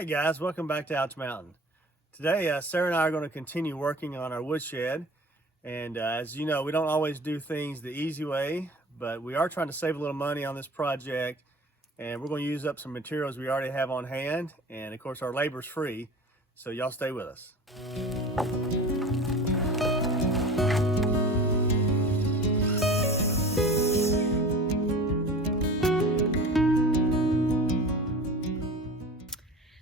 Hey guys, welcome back to Ouch Mountain. Today, Sarah and I are going to continue working on our woodshed. And as you know, we don't always do things the easy way, but we are trying to save a little money on this project. And we're going to use up some materials we already have on hand. And of course, our labor's free. So y'all stay with us.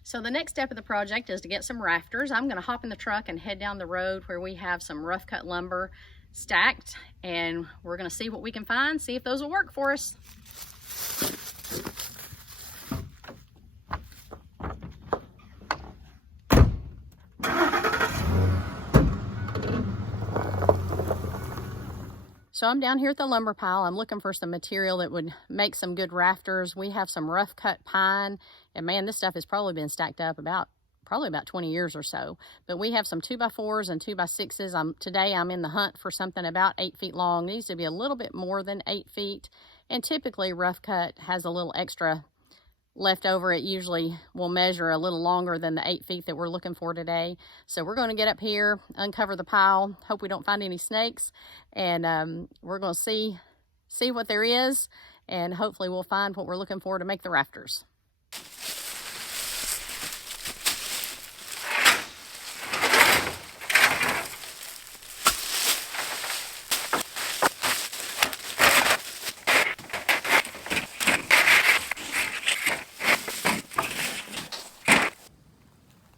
So the next step of the project is to get some rafters. I'm gonna hop in the truck and head down the road where we have some rough cut lumber stacked, and we're gonna see what we can find, see if those will work for us. So I'm down here at the lumber pile. I'm looking for some material that would make some good rafters. We have some rough cut pine, and man, this stuff has probably been stacked up probably about 20 years or so. But we have some 2x4s and 2x6s. Today I'm in the hunt for something about 8 feet long. Needs to be a little bit more than 8 feet. And typically rough cut has a little extra left over. It usually will measure a little longer than the 8 feet that we're looking for today. So we're going to get up here, uncover the pile, hope we don't find any snakes, and we're going to see what there is, and hopefully we'll find what we're looking for to make the rafters.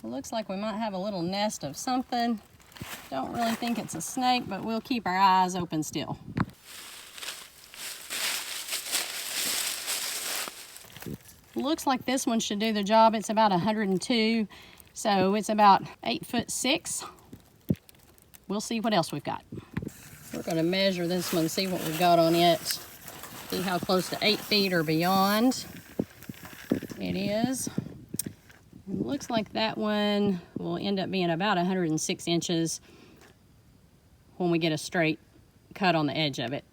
Looks like we might have a little nest of something. Don't really think it's a snake, but we'll keep our eyes open still. Looks like this one should do the job. It's about 102, so it's about 8'6". We'll see what else we've got. We're going to measure this one, see what we've got on it, see how close to 8 feet or beyond it is. Looks like that one will end up being about 106 inches when we get a straight cut on the edge of it.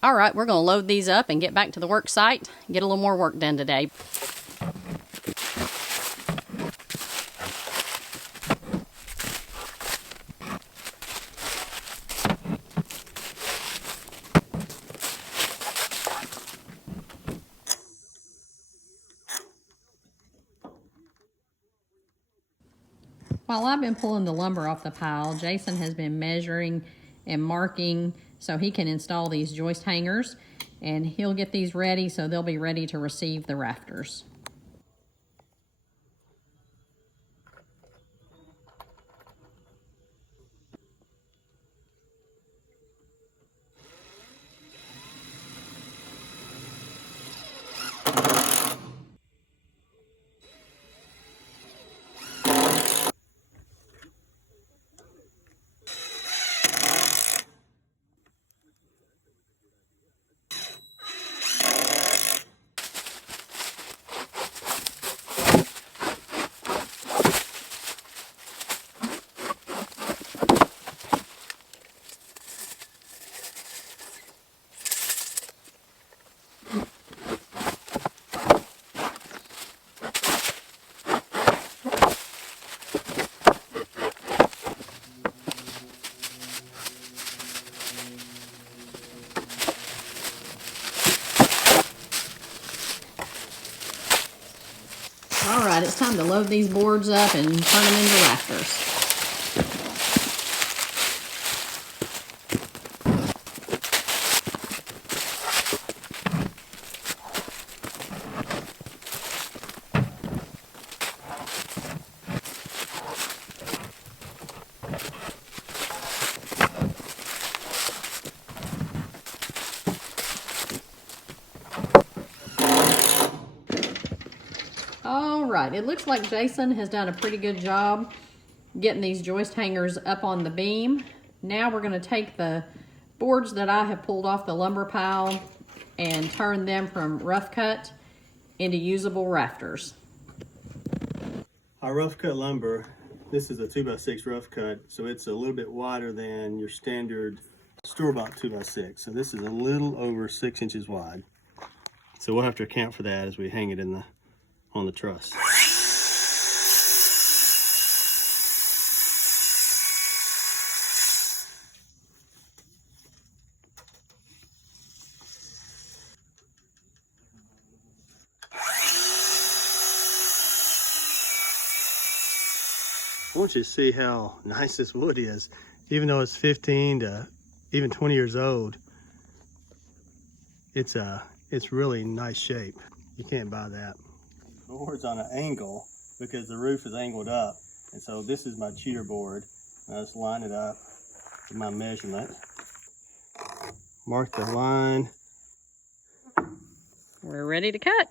All right, we're going to load these up and get back to the work site, get a little more work done today. While I've been pulling the lumber off the pile, Jason has been measuring and marking so he can install these joist hangers, and he'll get these ready so they'll be ready to receive the rafters. All right, it's time to load these boards up and turn them into rafters. All right, it looks like Jason has done a pretty good job getting these joist hangers up on the beam. Now we're going to take the boards that I have pulled off the lumber pile and turn them from rough cut into usable rafters. Our rough cut lumber, this is a 2x6 rough cut, so it's a little bit wider than your standard store-bought 2x6. So this is a little over 6 inches wide. So we'll have to account for that as we hang it on the truss. I want you to see how nice this wood is. Even though it's 15 to even 20 years old, it's really nice shape. You can't buy that. The board's on an angle because the roof is angled up. And so this is my cheater board. And I just line it up with my measurement. Mark the line. We're ready to cut.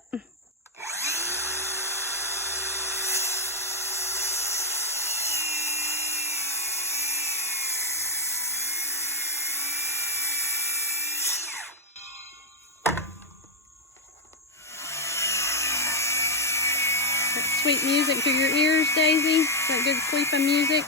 Sweet music to your ears, Daisy. That good sleeping music.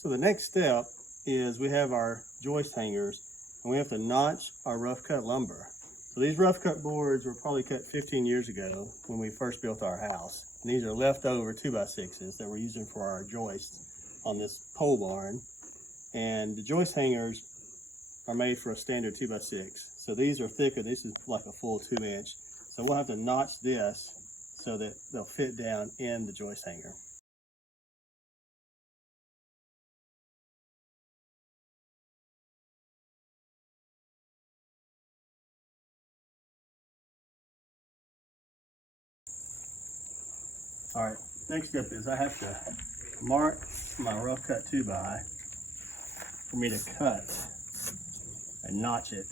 So the next step is we have our joist hangers and we have to notch our rough cut lumber. So these rough cut boards were probably cut 15 years ago when we first built our house. And these are leftover 2x6s that we're using for our joists on this pole barn. And the joist hangers are made for a standard 2x6. So these are thicker. This is like a full 2-inch. So we'll have to notch this so that they'll fit down in the joist hanger. All right, next step is I have to mark my rough cut 2x for me to cut and notch it.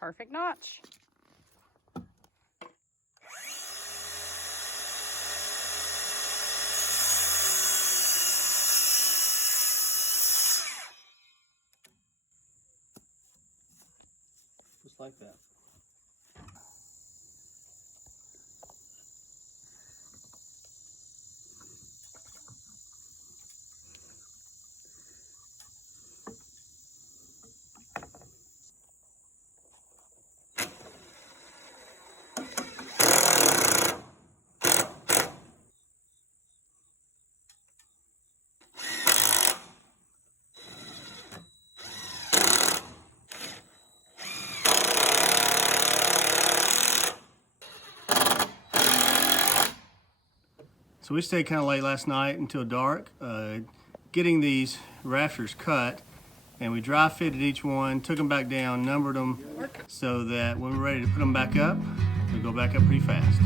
Perfect notch. Just like that. So we stayed kind of late last night until dark, getting these rafters cut, and we dry fitted each one, took them back down, numbered them, so that when we're ready to put them back up, they go back up pretty fast.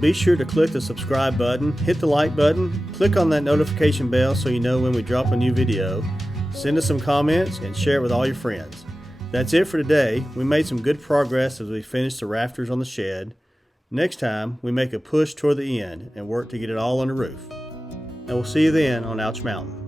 be sure to click the subscribe button, hit the like button, click on that notification bell so you know when we drop a new video. Send us some comments and share it with all your friends. That's it for today. We made some good progress as we finished the rafters on the shed. Next time, we make a push toward the end and work to get it all on the roof. And we'll see you then on Ouch Mountain.